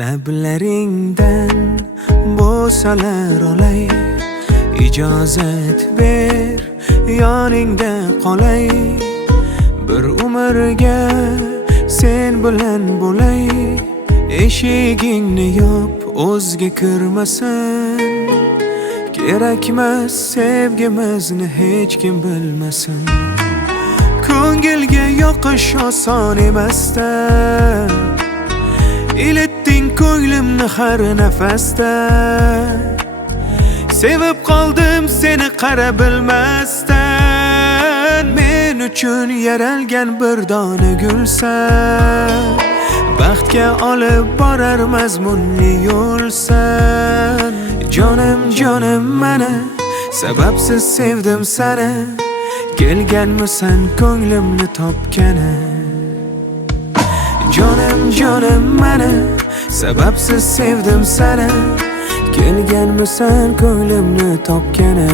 Lablaringdan bo'salar olay, ijozat ber yoningda qolay. Bir umrga sen bilan bo'lay, eshigingni yop o'zga kirmasin. Kerakmas sevgimizni hech kim bilmasin. Ko'ngilga yoqish oson emasda, iletding ko'nglimni har nafasda. Sevib qoldim seni qara bilmasdan. Men uchun yaralgan bir dona gulsan, baxtga olib borar mazmunli yo'lsan. Jonim jonim mana, sababsiz sevdim seni. Kelganmisan ko'nglimni topgani. Jonim jonim mana, sababsiz sevdim seni. Kelganmisan ko'nglimni topgani.